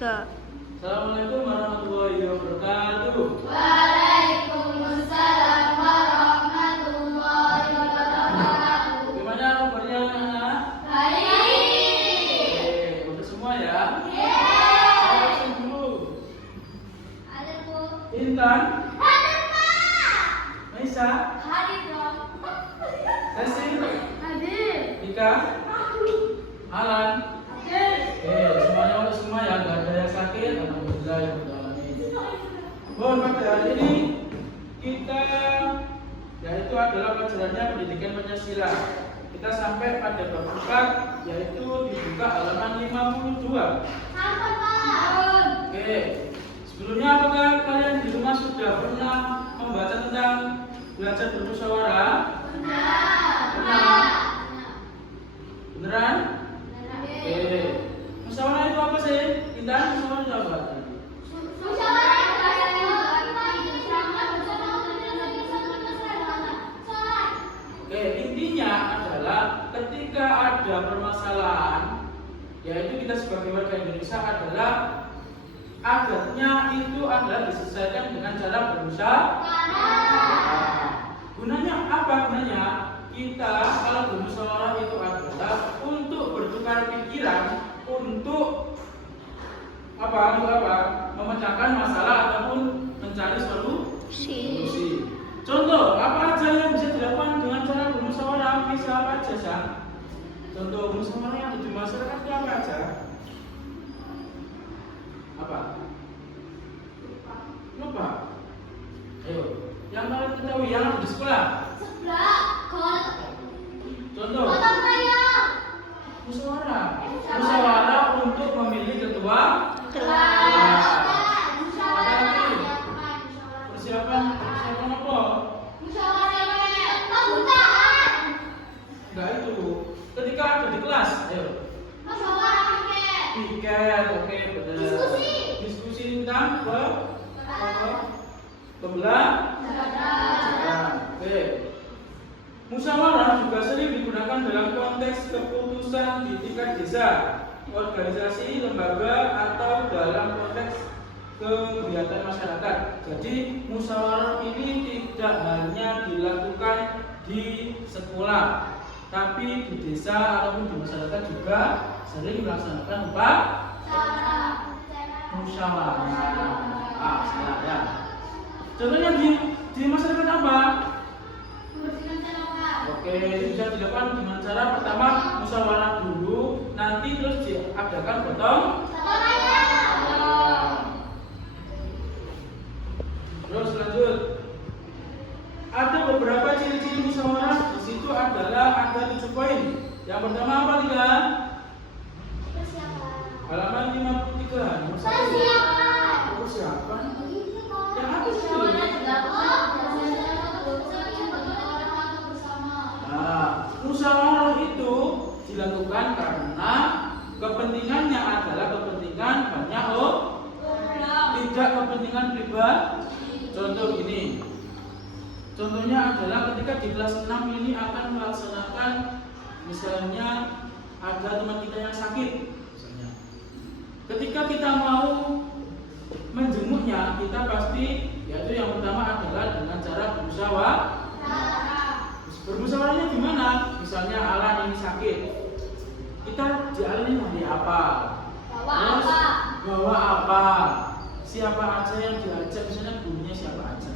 3. Assalamualaikum warahmatullahi wabarakatuh. Waalaikumsalam warahmatullahi wabarakatuh. Gimana kabarnya anak-anak? Baik. Udah semua ya? Yeay. Absen dulu. Ada Bu. Intan, Ada Pak. Maisa, Hadir dong. Sesi, Hadir. Ika, Alan. Hadir. Semuanya udah semua ya, nggak ada yang sakit. Alhamdulillah ya pada hari ini kita yaitu adalah pelajarannya pendidikan Pancasila. Kita sampai pada bab 4 yaitu dibuka halaman 52. Sampai Pak. Oke. Sebelumnya apakah kalian di rumah sudah pernah membaca tentang belajar bermusyawarah? Benar. Beneran? Oke. Musyawarah itu apa sih? Intan, musyawarah itu apa? Oke, intinya adalah ketika ada permasalahan, yaitu kita sebagai warga Indonesia adalah adatnya itu adalah diselesaikan dengan cara bermusyawarah. Gunanya apa? Gunanya kita kalau bermusyawarah itu adalah untuk bertukar pikiran, untuk apa? Memecahkan masalah ataupun mencari solusi. Contoh, apa aja yang bisa dilakukan dengan cara bermusyawarah? Bisa apa aja, Sang? Contoh musyawarah yang ada di masyarakat itu apa aja? Apa? Lupa. Ayo, yang kalian ketahui yang ada di sekolah. Contoh. Musyawarah untuk memilih ketua kelas. Persiapan apa? Enggak itu. Ketika ada di kelas, ayo. Piket, oke, benar. Diskusi tentang pembelajaran. Oke. Musyawarah juga sering digunakan dalam konteks keputusan di tingkat desa, organisasi, lembaga, atau dalam konteks kegiatan masyarakat. Jadi musyawarah ini tidak hanya dilakukan di sekolah, tapi di desa ataupun di masyarakat juga sering melaksanakan musyawarah. Ya. Contohnya di masyarakat apa? Oke, bisa dilakukan dengan cara pertama musyawarah dulu, nanti terus diadakan gotong. Terus lanjut. Ada beberapa ciri-ciri musyawarah. Di situ adalah ada 7 poin. Yang pertama apa, Tiga? Halaman 53. Persiapan. Yang apa sih? Musyawarah itu dilakukan karena kepentingannya adalah kepentingan banyak tidak kepentingan pribadi. Contoh gini. Contohnya adalah ketika di kelas 6 ini akan melaksanakan misalnya ada teman kita yang sakit misalnya. Ketika kita mau menjenguknya, kita pasti yaitu yang pertama adalah dengan cara bermusyawarah. Bermusyawarahnya gimana? Misalnya Alan ini sakit, kita di Alan ini hari apa? Bawa apa? Siapa aja yang diajak? Misalnya gurunya siapa aja?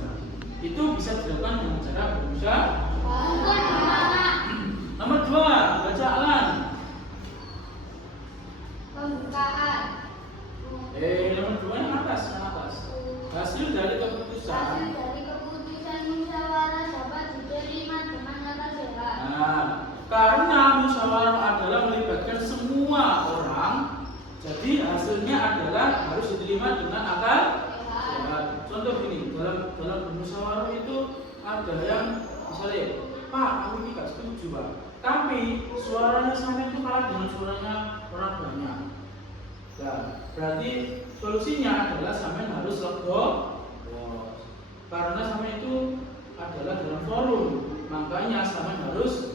Itu bisa dilakukan dengan cara bermusyawarah. Nomor 2, baca Alan. Pembukaan. Nomor 2 yang atas. Hasil dari keputusan musyawarah dapat diterima dengan kata sehat. Karena musyawarah adalah melibatkan semua orang, jadi hasilnya adalah harus diterima dengan akal sehat. Contoh gini, dalam bermusyawarah itu ada yang misalnya, Pak, aku ini gak setuju, Pak. Tapi suaranya sama itu kalah dengan suaranya orang banyak. Nah, berarti solusinya adalah sampean harus legowo. Karena sampean itu adalah dalam forum, makanya sampean harus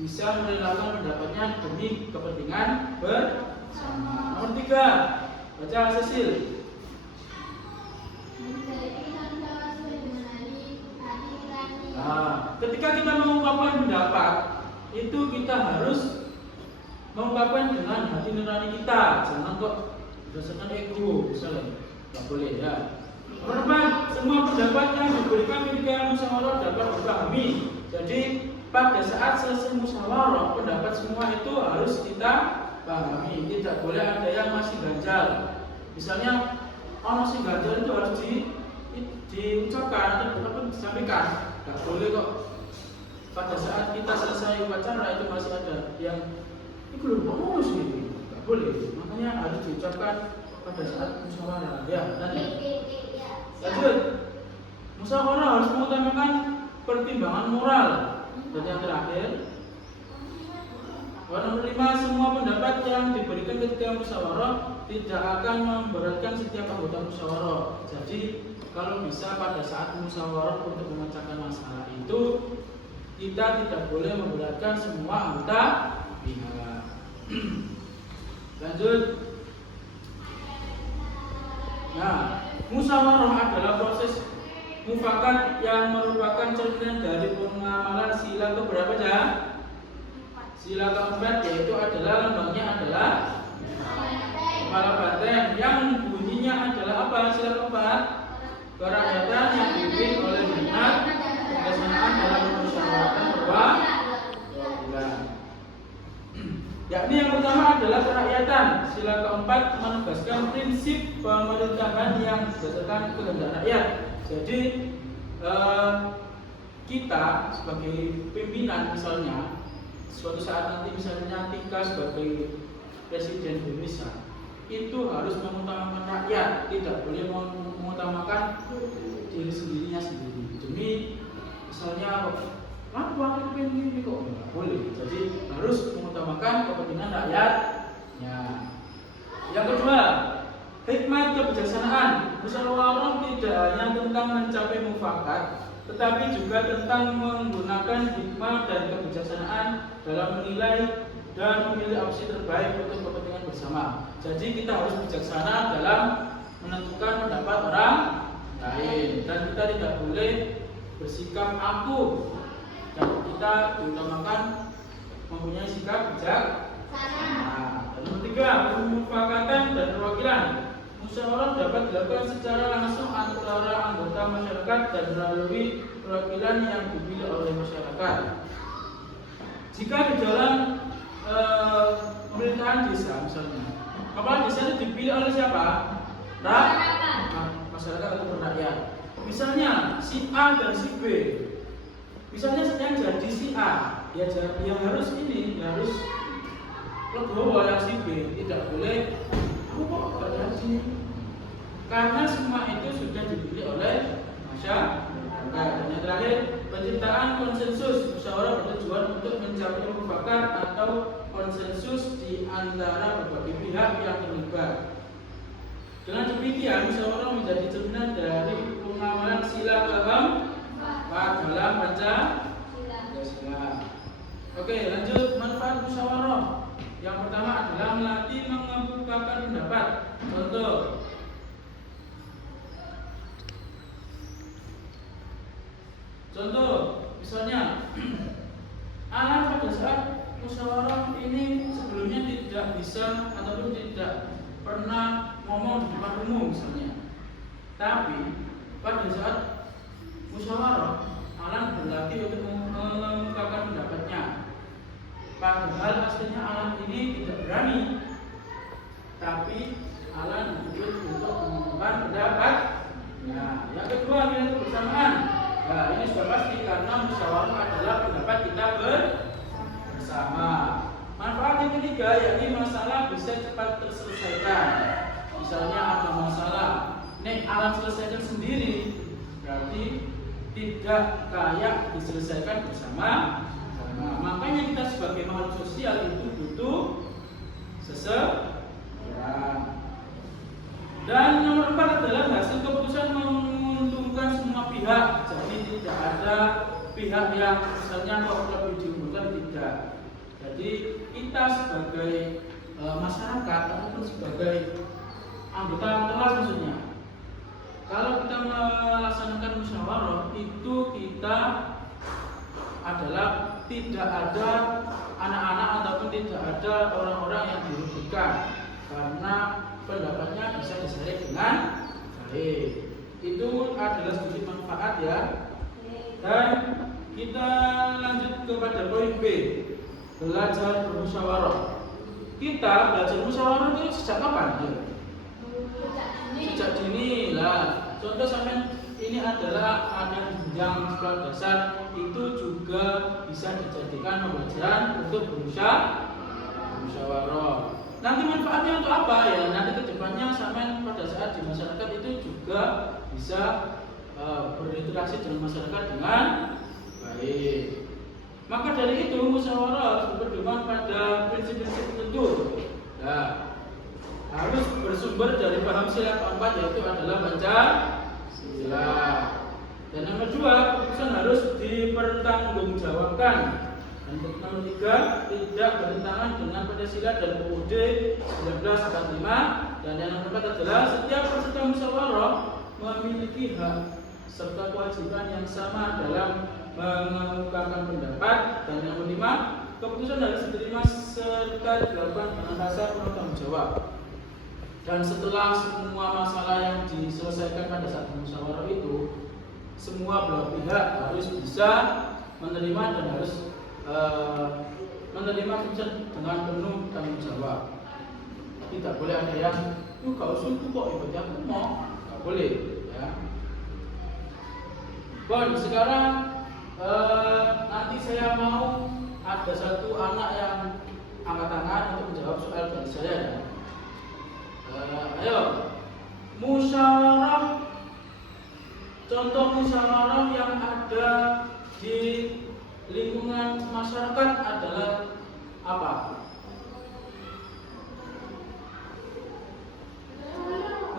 bisa merelakan pendapatnya demi kepentingan bersama. Nomor 3, Baca Cecil. Nah, ketika kita mengungkapkan pendapat, itu kita harus mengungkapkan dengan hati nurani kita, jangan kok berdasarkan ego, misalnya. Tidak boleh ya. Nomor 4, semua pendapat yang diberikan ketika musyawarah dapat dipahami. Jadi pada saat selesai musyawarah, pendapat semua itu harus kita pahami. Tidak boleh ada yang masih ganjal. Misalnya masih ganjal itu harus diucapkan atau disampaikan. Tidak boleh kok pada saat kita selesai upacara itu masih ada yang itu loh sih. Tidak boleh. Makanya harus diucapkan pada saat musyawarah. Ya, lanjut. Musyawarah harus mengutamakan pertimbangan moral. Dan yang terakhir, nomor 5, semua pendapat yang diberikan ketika musyawarah tidak akan memberatkan setiap anggota musyawarah. Jadi kalau bisa pada saat musyawarah untuk memecahkan masalah itu kita tidak boleh memberatkan semua anggota pihak. Lanjut. Nah, musyawarah adalah proses mufakat yang merupakan cerminan dari pengamalan sila keberapa ya? Sila keempat, yaitu adalah lambangnya adalah kepala banteng, yang bunyinya adalah apa? Sila keempat, kerakyatan yang dipimpin oleh genap kesenangan dalam musyawarah perwakilan. Yakni yang pertama adalah kerakyatan. Sila keempat menegaskan prinsip pemerintahan yang berdasarkan kehendak rakyat. Jadi kita sebagai pimpinan misalnya suatu saat nanti misalnya Tika sebagai presiden Indonesia itu harus mengutamakan rakyat, tidak boleh mengutamakan diri sendirinya sendiri. Demi misalnya wakil pemimpin ini kok nggak boleh. Jadi harus mengutamakan kepentingan rakyatnya. Yang kedua, hikmah kebijaksanaan. Musyawarah tidak hanya tentang mencapai mufakat, tetapi juga tentang menggunakan hikmah dan kebijaksanaan dalam menilai dan memilih opsi terbaik untuk kepentingan bersama. Jadi kita harus bijaksana dalam menentukan pendapat orang lain, dan kita tidak boleh bersikap aku, dan kita diutamakan mempunyai sikap bijaksana. Dan nomor 3, pemufakatan dan perwakilan. Musyawarah dapat dilakukan secara langsung antara anggota masyarakat dan melalui perwakilan yang dipilih oleh masyarakat. Jika di dalam pemerintahan desa misalnya, kepala desa itu dipilih oleh siapa? Masyarakat atau rakyat. Misalnya si A dan si B. Misalnya yang jadi si A, yang harus harus legowo yang si B, tidak boleh aku kok gak jadi. Karena semua itu sudah dipilih oleh masyarakat. Dan yang terakhir, penciptaan konsensus. Musyawarah bertujuan untuk mencapai mufakat atau konsensus di antara berbagai pihak yang terlibat. Dengan demikian, musyawarah menjadi cerminan dari pengamalan sila keempat dalam Pancasila. Oke, lanjut. Manfaat musyawarah. Yang pertama adalah melatih mengemukakan pendapat. Contoh, misalnya anak pada saat musyawarah ini sebelumnya tidak bisa ataupun tidak pernah ngomong di depan umum misalnya. Tapi pada saat musyawarah, Alan berlatih untuk mengemukakan pendapatnya. Padahal aslinya Alan ini tidak berani, tapi Alan berusaha untuk mengemukakan pendapat. Nah, yang kedua, nilai kebersamaan. Nah, ini sudah pasti karena musyawarah adalah pendapat kita bersama. Manfaat yang ketiga, yakni masalah bisa cepat terselesaikan. Misalnya ada masalah, nek Alan selesaikan sendiri, berarti tidak kayak diselesaikan bersama. Makanya kita sebagai makhluk sosial itu butuh seseorang. Dan nomor 4 adalah hasil keputusan menguntungkan semua pihak. Jadi tidak ada pihak yang misalnya kok lebih diunggulkan, tidak. Jadi kita sebagai masyarakat ataupun sebagai anggota kelas maksudnya. Kalau kita melaksanakan musyawarah itu kita adalah tidak ada anak-anak ataupun tidak ada orang-orang yang dirugikan karena pendapatnya bisa disaring dengan baik. Itu adalah sedikit manfaat ya. Dan kita lanjut kepada poin B, belajar bermusyawarah. Kita belajar musyawarah itu sejak kapan ya? Sejak dini lah. Contoh sampai ini adalah ada jenjang sekolah dasar, itu juga bisa dijadikan pembelajaran untuk bermusyawarah. Nanti manfaatnya untuk apa ya? Nanti kedepannya sampai pada saat di masyarakat itu juga bisa berinteraksi dengan masyarakat dengan baik. Maka dari itu musyawarah harus berpedoman pada prinsip-prinsip tertentu. Nah, harus bersumber dari paham sila keempat, yaitu adalah Pancasila. Dan yang kedua, keputusan harus dipertanggungjawabkan. Dan nomor 3, tidak bertentangan dengan Pancasila dan UUD 1945. Dan yang nomor 4 adalah setiap peserta musyawarah memiliki hak serta kewajiban yang sama dalam mengemukakan pendapat. Dan yang kelima, keputusan harus diterima serta dilakukan dengan rasa penuh tanggung jawab. Dan setelah semua masalah yang diselesaikan pada saat musyawarah itu, semua belah pihak harus bisa menerima dan harus menerima keputusan dengan penuh tanggung jawab. Tidak boleh ada yang kau usulku kok ikut aku mau, nggak boleh ya. Bon, sekarang nanti saya mau ada satu anak yang angkat tangan untuk menjawab soal dari saya ya. Ayo, musyawarah. Contoh musyawarah yang ada di lingkungan masyarakat adalah apa?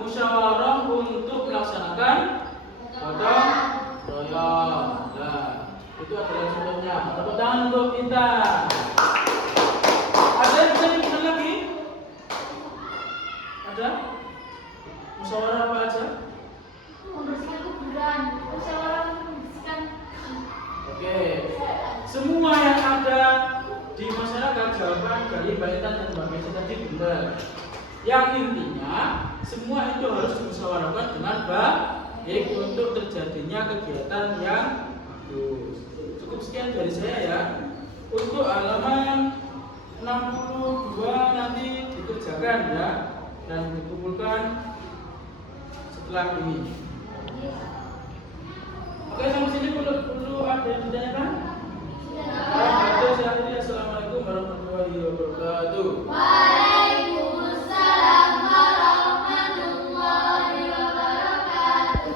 Musyawarah untuk melaksanakan gotong royong. Nah, itu adalah contohnya. Tepuk tangan untuk kita. Ada yang bisa diulang lagi? Ada? Musyawarah apa aja? Membersihkan kuburan, musyawarah untuk membersihkan. Oke. Semua yang ada di masyarakat, jawaban dari Mbak Intan dan Mbak Messi tadi benar. Yang intinya semua itu harus dimusyawarahkan dengan baik untuk terjadinya kegiatan yang bagus. Cukup sekian dari saya ya. Untuk halaman 62 nanti dikerjakan ya dan dikumpulkan setelah ini.